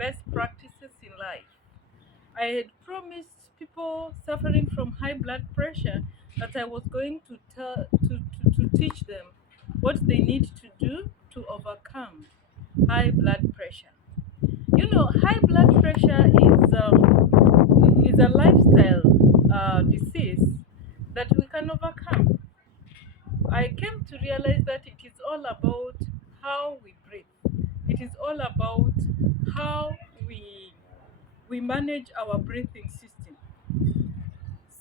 best practices in life. I had promised people suffering from high blood pressure that I was going to to teach them what they need to do to overcome high blood pressure. High blood pressure is a lifestyle disease that we can overcome. I came to realize that it is all about how we breathe. It is all about how we manage our breathing system.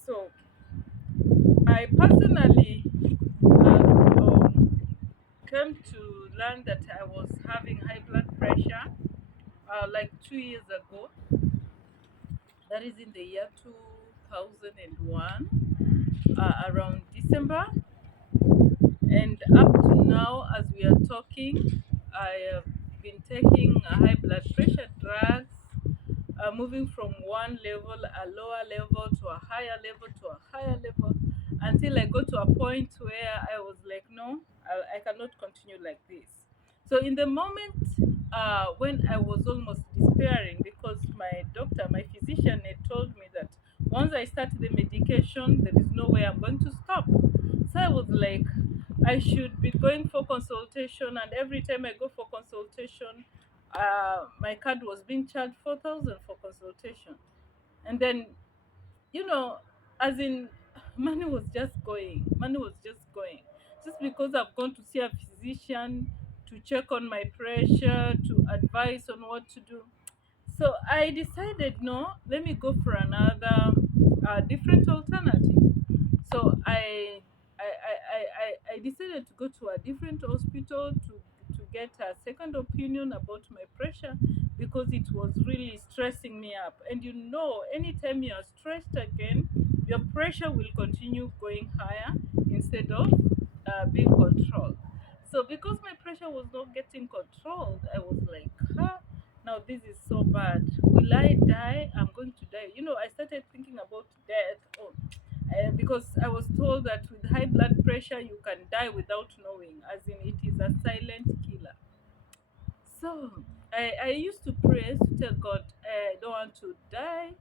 So I personally came to learn that I was having high blood pressure like 2 years ago. That is in the year 2001, around December. And up to now, as we are talking, I have been taking a high blood pressure drugs, moving from one level, a lower level, to a higher level, to a higher level, until I got to a point where I was like, no, I cannot continue like this. So, in the moment when I was almost despairing, because my doctor, my physician, had told me that once I start the medication, there is no way I'm going to stop. So I was like, I should be going for consultation, and every time I go for consultation, my card was being charged 4,000 for consultation. And then, you know, as in, money was just going. Just because I've gone to see a physician to check on my pressure, to advise on what to do. So I decided, no, let me go for another different alternative. So I decided to go to a different hospital to get a second opinion about my pressure, because it was really stressing me up. And anytime you are stressed again, your pressure will continue going higher instead of being controlled. So because my pressure was not getting controlled, I was like, huh, now this is so bad. Will I die? I'm going to die. I started thinking about death. Oh, because I was told that with high blood pressure you can die without knowing, as in it is a silent killer. So I used to pray, I used to tell God, I don't want to die,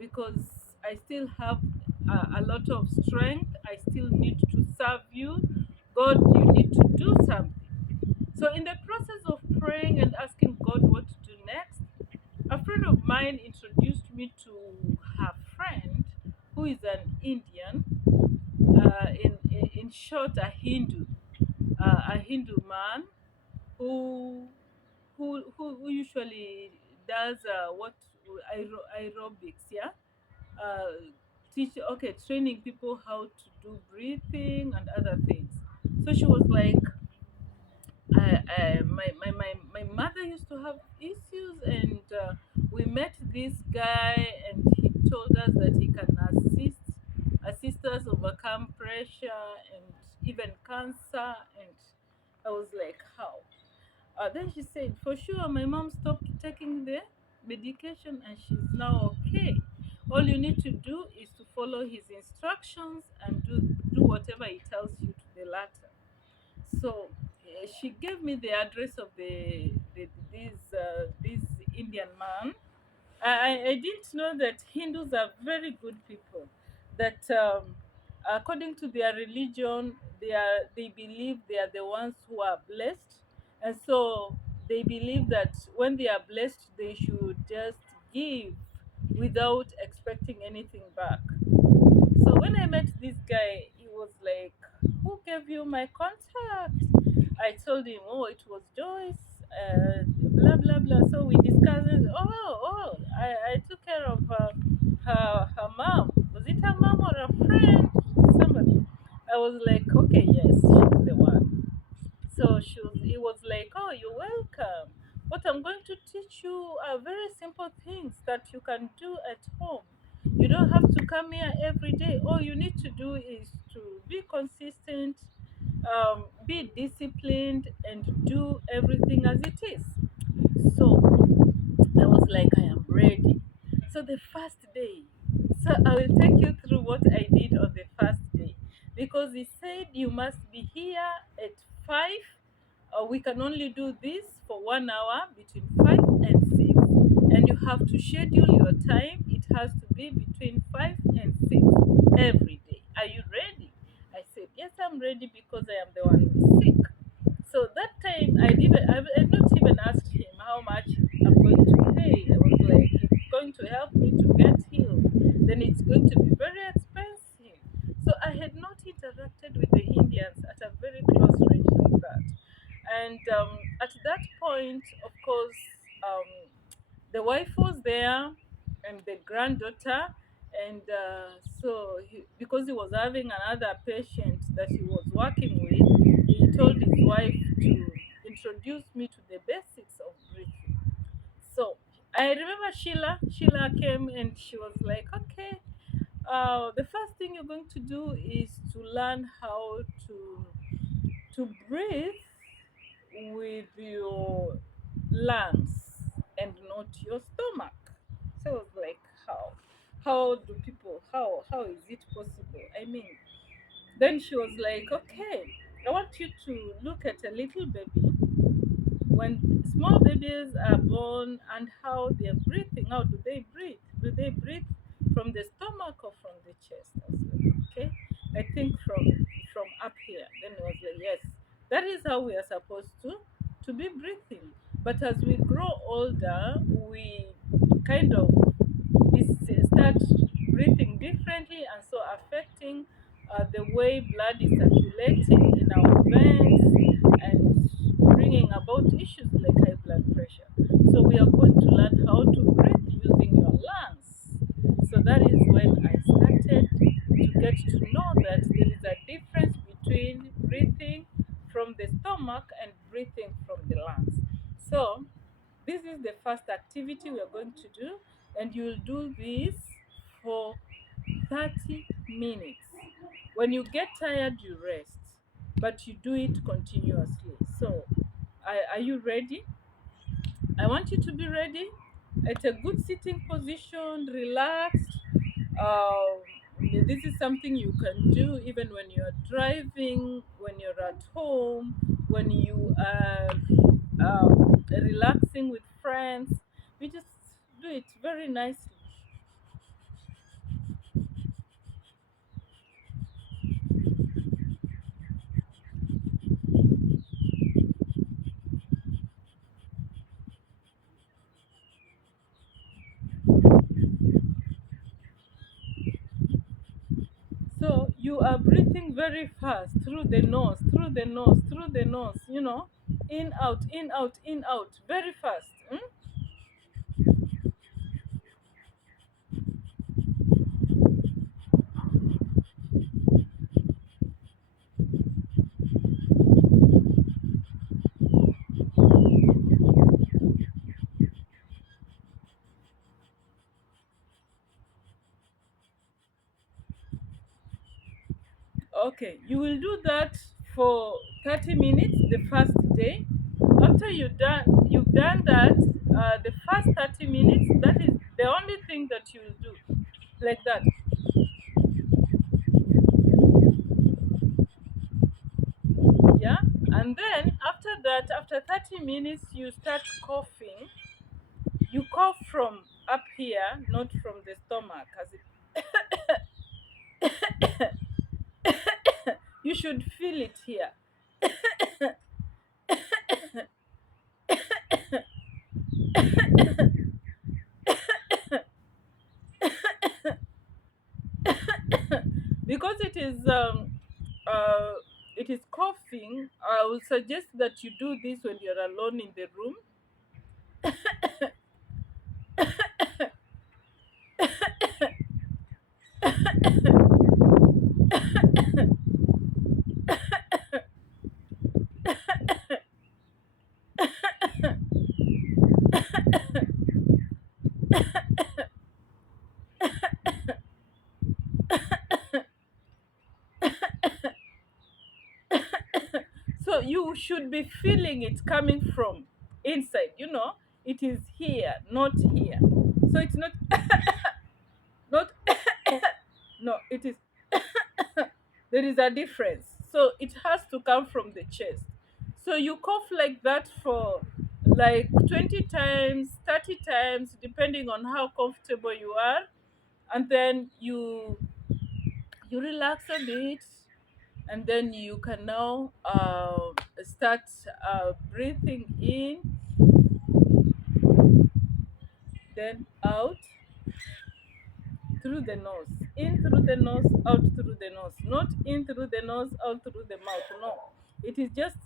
because I still have a lot of strength. I still need to serve you. God, you need to do something. So, in the process of praying and asking God what to do next, a friend of mine introduced me to her friend, who is an Indian, in short, a Hindu man who who usually does what aerobics, yeah, uh, training people how to do breathing and other things. So she was like, my mother used to have issues, and we met this guy, and he told us that he can assist us overcome pressure and even cancer. And I was like, how? Then she said, for sure, my mom stopped taking the medication and she's now okay. All you need to do is to follow his instructions and do whatever he tells you to the latter. So she gave me the address of this Indian man. I didn't know that Hindus are very good people. That according to their religion, they believe they are the ones who are blessed, and so they believe that when they are blessed, they should just give without expecting anything back. So when I met this guy, he was like, "Who gave you my contact?" I told him, "Oh, it was Joyce." Blah blah blah. So we discussed. It. I took care of her mom. Was it her mom or a friend? Somebody. I was like, "Okay, yes, she's the one." So he was like, "Oh, you're welcome. What I'm going to teach you are very simple things that you can do at home. You don't have to come here every day. All you need to do is to be consistent, be disciplined, and do everything as it is." So I was like, I am ready. So the first day, so I will take you through what I did on the first day, because he said you must be here at 5. We can only do this for 1 hour between 5 and 6. have to schedule your time. It has to be between 5 and 6 every day. Are you ready? I said, yes, I'm ready because I am the one who's sick. So that time, I not even asked him how much I'm going to pay. I was like, it's going to help me to get healed. Then it's going to be very expensive. So I had not interacted with the Indians at a very close range like that. And at that point, of course, the wife was there and the granddaughter. And because he was having another patient that he was working with, he told his wife to introduce me to the basics of breathing. So I remember Sheila came and she was like, okay, the first thing you're going to do is to learn how to breathe with your lungs and not your stomach. So I was like, how do people, how is it possible? I mean, then she was like, okay, I want you to look at a little baby when small babies are born and how they're breathing. How do they breathe? Do they breathe from the stomach or from the chest? I was like, okay, I think from up here. Then I was like, yes, that is how we are supposed to be breathing. But as we grow older, we kind of start breathing differently, and so affecting the way blood is circulating in our veins and bringing about issues like high blood pressure. So we are going to learn how to breathe using your lungs. So that is when I started to get to know that there is a difference between breathing from the stomach and breathing from the lungs. So this is the first activity we are going to do, and you will do this for 30 minutes. When you get tired, you rest, but you do it continuously. So, are you ready? I want you to be ready at a good sitting position, relaxed. Um, this is something you can do even when you're driving, when you're at home, when you are relaxing with friends. We just do it very nicely. So you are breathing very fast through the nose, through the nose, through the nose, in, out, in, out, in, out, very fast. Okay, you will do that for 30 minutes the first day. After you've done that, the first 30 minutes, that is the only thing that you will do. Like that. Yeah? And then after that, after 30 minutes, you start coughing. You cough from up here, not from the stomach. You should feel it here. Because uh, it is coughing, I will suggest that you do this when you're alone in the room. So you should be feeling it coming from inside. It is here, not here. So it's not no, it is there is a difference. So it has to come from the chest. So you cough like that for like 20 times, 30 times, depending on how comfortable you are. And then you relax a bit, and then you can now start breathing in, then out through the nose, in through the nose, out through the nose, not in through the nose, out through the mouth. No, it is just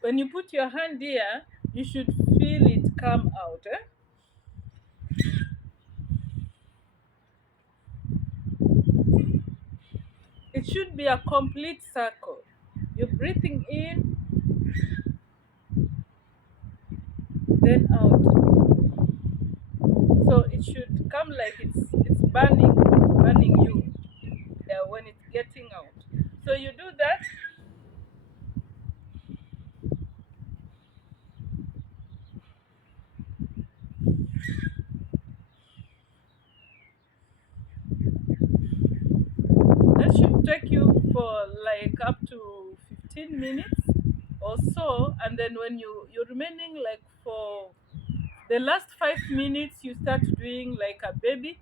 when you put your hand here, you should feel it come out. It should be a complete circle. You're breathing in, then out. So it should come like it's burning you when it's getting out. So you do that. That should take you for like up to 15 minutes or so, and then when you're remaining like for the last 5 minutes, you start doing like a baby.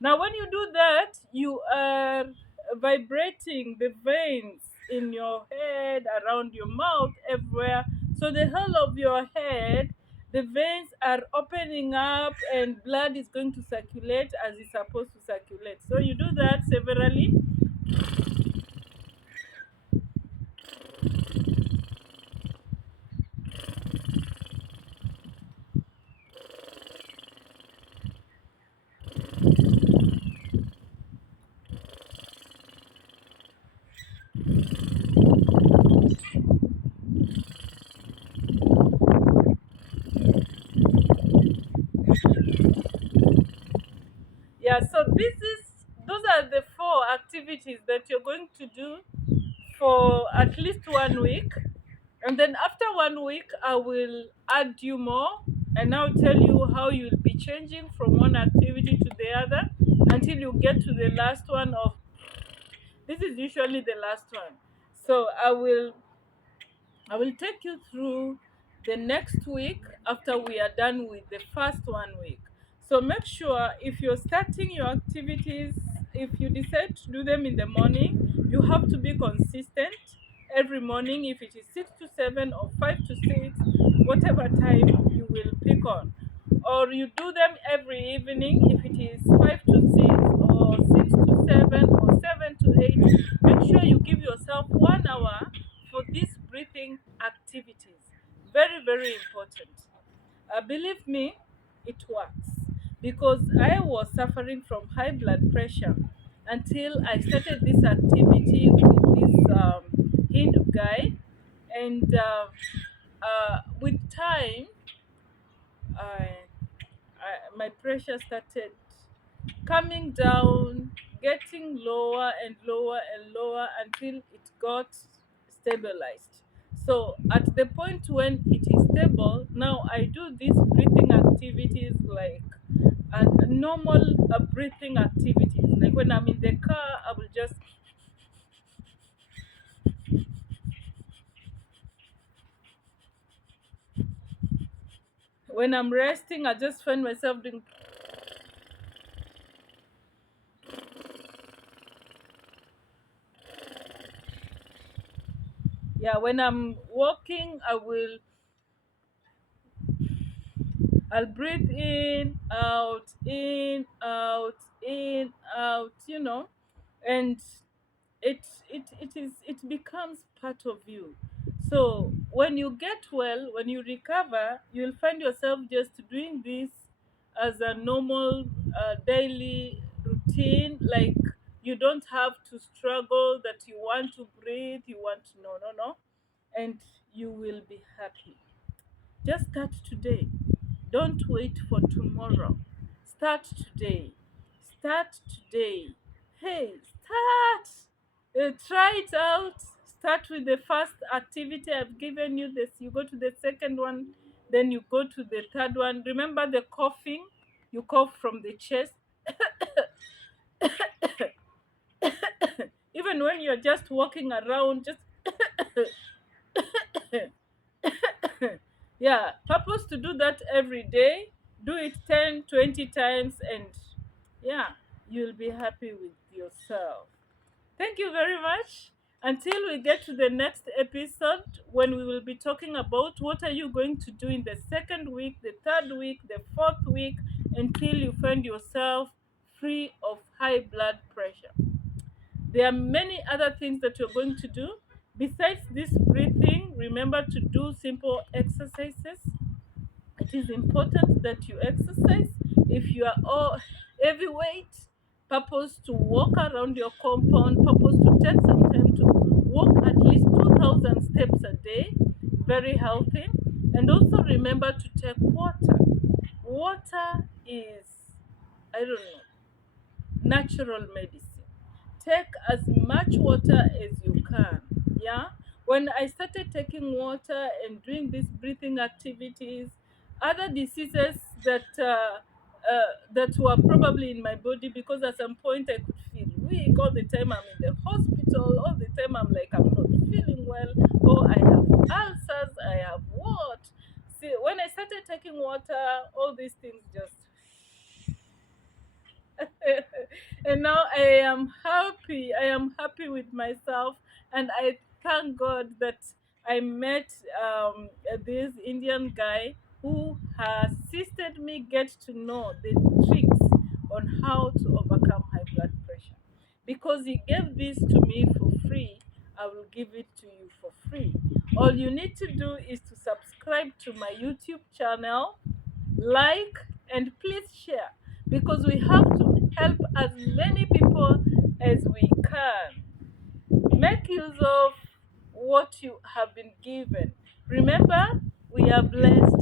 Now, when you do that, you are vibrating the veins in your head, around your mouth, everywhere. So, the whole of your head, the veins are opening up and blood is going to circulate as it's supposed to circulate. So, you do that severally. Yeah, so those are the four activities that you're going to do for at least 1 week. And then after 1 week, I will add you more and I'll tell you how you'll be changing from one activity to the other until you get to the last one of this is usually the last one. So I will take you through the next week after we are done with the first 1 week. So make sure if you're starting your activities, if you decide to do them in the morning, you have to be consistent every morning. If it is 6 to 7 or 5 to 6, whatever time you will pick on. Or you do them every evening if it is 5 to 6 or 6 to 7 or 7 to 8. Make sure you give yourself 1 hour for these breathing activities. Very, very important. Believe me, it works because I was suffering from high blood pressure until I started this activity with this Hindu guy, and with time, I, my pressure started coming down, getting lower and lower and lower until it got stabilized. So at the point when it is stable, now I do these breathing activities like normal breathing activities. Like when I'm in the car, I will just, when I'm resting, I just find myself doing, yeah, when I'm walking, I'll breathe in, out, and it becomes part of you. So when you get well, when you recover, you'll find yourself just doing this as a normal daily routine. Like you don't have to struggle that you want to breathe, you want to, no, no, no, and you will be happy. Just start today. Don't wait for tomorrow. Start today. Start today. Hey, start. Try it out. Start with the first activity I've given you. This you go to the second one, then you go to the third one. Remember the coughing? You cough from the chest. Even when you're just walking around, just yeah, purpose to do that every day. Do it 10, 20 times, and yeah, you'll be happy with yourself. Thank you very much. Until we get to the next episode, when we will be talking about what are you going to do in the second week, the third week, the fourth week, until you find yourself free of high blood pressure. There are many other things that you're going to do. Besides this breathing, remember to do simple exercises. It is important that you exercise. If you are all heavyweight, purpose to walk around your compound, purpose to take some time to walk at least 2,000 steps a day, very healthy. And also remember to take water. Water is, I don't know, natural medicine. Take as much water as you can. Yeah. When I started taking water and doing these breathing activities, other diseases that were probably in my body, because at some point I could feel weak all the time. I'm in the hospital all the time. I'm like I'm not feeling well. Oh, I have ulcers. I have what? See, when I started taking water, all these things just and now I am happy. I am happy with myself, and I thank God that I met this Indian guy who assisted me get to know the tricks on how to overcome high blood pressure. Because he gave this to me for free, I will give it to you for free. All you need to do is to subscribe to my YouTube channel, like, and please share, because we have to help as many people as we can. Make use of what you have been given. Remember, we are blessed.